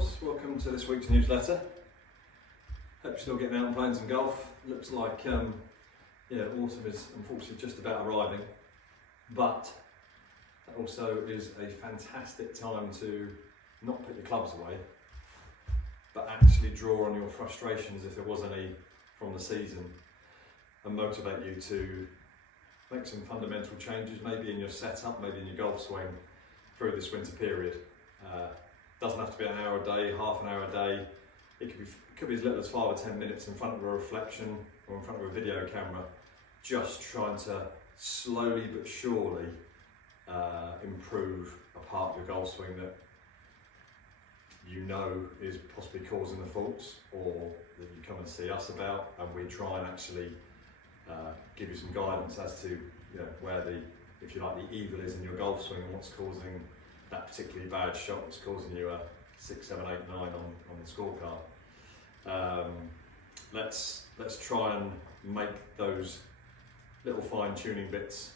golfers, welcome to this week's newsletter. Hope you're still getting out and playing some golf. Looks like autumn is unfortunately just about arriving, but that also is a fantastic time to not put your clubs away, but actually draw on your frustrations, if there was any, from the season, and motivate you to make some fundamental changes, maybe in your setup, maybe in your golf swing through this winter period. Doesn't have to be an hour a day, half an hour a day. It could be as little as 5 or 10 minutes in front of a reflection or in front of a video camera, just trying to slowly but surely improve a part of your golf swing that you know is possibly causing the faults, or that you come and see us about, and we try and actually give you some guidance as to where the, if you like, the evil is in your golf swing and what's causing that particularly bad shot that's causing you a 6, 7, 8, 9 on the scorecard. Let's try and make those little fine-tuning bits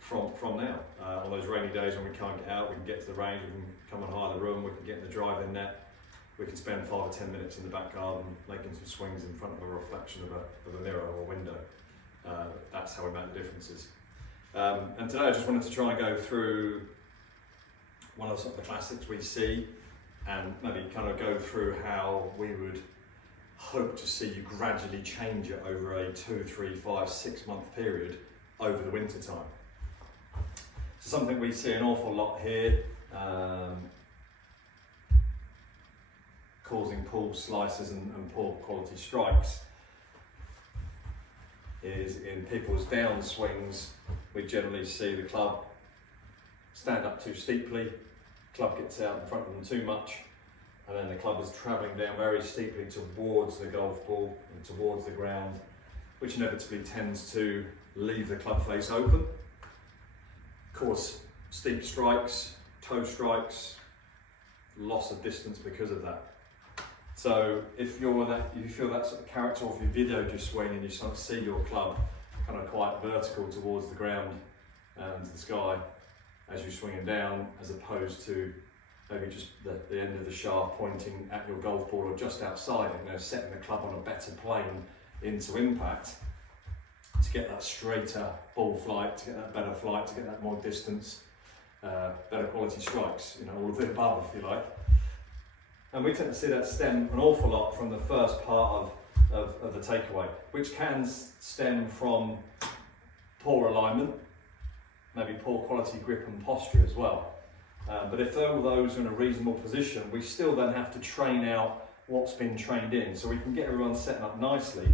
from now. On those rainy days when we can't get out, we can get to the range, we can come and hire the room, we can get in the drive-in net, we can spend 5 or 10 minutes in the back garden making some swings in front of a reflection of a mirror or a window. That's how we make the differences. And today I just wanted to try and go through one of the classics we see, and maybe kind of go through how we would hope to see you gradually change it over a 2, 3, 5, 6 month period over the winter time. So something we see an awful lot here, causing poor slices and poor quality strikes, is in people's down swings. We generally see the club stand up too steeply, club gets out in front of them too much, and then the club is travelling down very steeply towards the golf ball and towards the ground, which inevitably tends to leave the club face open, cause steep strikes, toe strikes, loss of distance because of that. So if you feel that sort of character, or if you videoed your swing and you sort of see your club kind of quite vertical towards the ground and the sky as you're swinging down, as opposed to maybe just the end of the shaft pointing at your golf ball or just outside it, setting the club on a better plane into impact to get that straighter ball flight, to get that better flight, to get that more distance, better quality strikes, all of the above, if you like. And we tend to see that stem an awful lot from the first part of the takeaway, which can stem from poor alignment, maybe poor quality grip and posture as well. But if all those are in a reasonable position, we still then have to train out what's been trained in. So we can get everyone setting up nicely,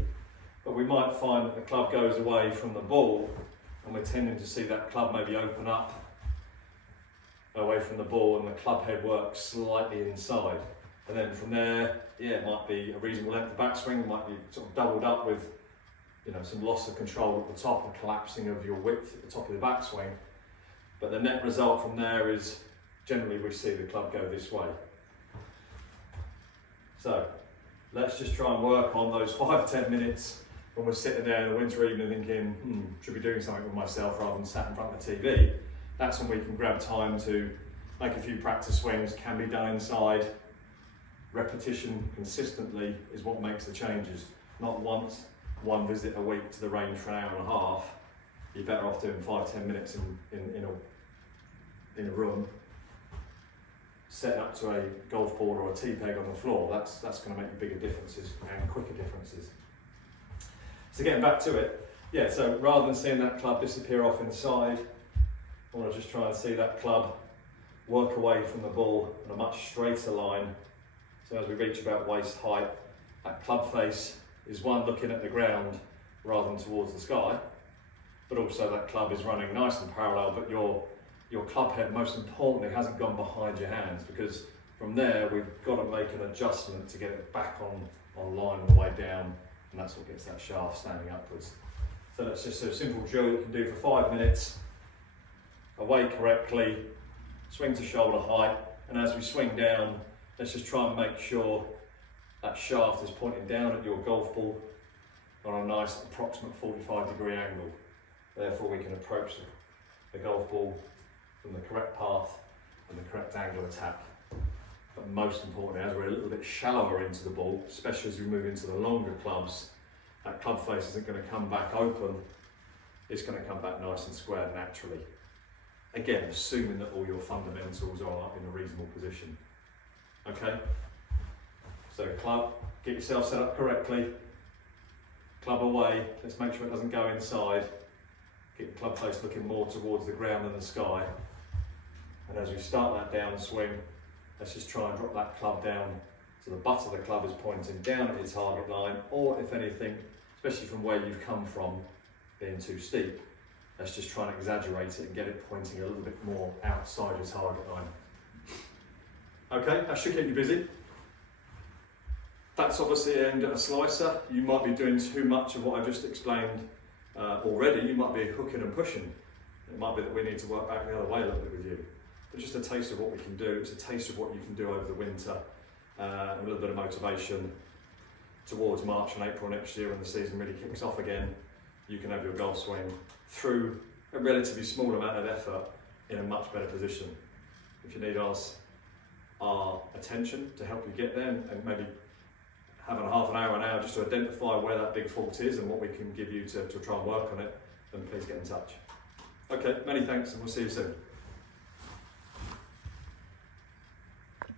but we might find that the club goes away from the ball, and we're tending to see that club maybe open up away from the ball, and the club head works slightly inside. And then from there, it might be a reasonable length of backswing, it might be sort of doubled up with some loss of control at the top and collapsing of your width at the top of the backswing. But the net result from there is generally we see the club go this way. So let's just try and work on those 5 to 10 minutes when we're sitting there in a winter evening thinking, should be doing something with myself rather than sat in front of the TV. That's when we can grab time to make a few practice swings, can be done inside. Repetition consistently is what makes the changes, not once, one visit a week to the range for an hour and a half. You're better off doing 5 to 10 minutes in a room, setting up to a golf ball or a tee peg on the floor. That's going to make bigger differences and quicker differences. So getting back to it, so rather than seeing that club disappear off inside, I want to just try and see that club work away from the ball on a much straighter line. So as we reach about waist height, that club face is one looking at the ground rather than towards the sky, but also that club is running nice and parallel, but your club head, most importantly, hasn't gone behind your hands, because from there we've got to make an adjustment to get it back on line all the way down, and that's what gets that shaft standing upwards. So that's just a simple drill you can do for 5 minutes. Away correctly, swing to shoulder height, and as we swing down, let's just try and make sure that shaft is pointing down at your golf ball on a nice approximate 45-degree angle. Therefore we can approach the golf ball from the correct path and the correct angle attack. But most importantly, as we're a little bit shallower into the ball, especially as we move into the longer clubs, that club face isn't going to come back open, it's going to come back nice and square naturally. Again, assuming that all your fundamentals are in a reasonable position. Okay? So club, get yourself set up correctly. Club away, let's make sure it doesn't go inside. Get the club face looking more towards the ground than the sky. And as we start that downswing, let's just try and drop that club down so the butt of the club is pointing down at your target line, or if anything, especially from where you've come from, being too steep, let's just try and exaggerate it and get it pointing a little bit more outside your target line. Okay, that should keep you busy. That's obviously aimed at a slicer. You might be doing too much of what I just explained already. You might be hooking and pushing. It might be that we need to work back the other way a little bit with you. But just a taste of what we can do. It's a taste of what you can do over the winter. A little bit of motivation towards March and April next year when the season really kicks off again. You can have your golf swing through a relatively small amount of effort in a much better position. If you need our attention to help you get there, and maybe having half an hour just to identify where that big fault is and what we can give you to try and work on it, then please get in touch. Okay, many thanks and we'll see you soon.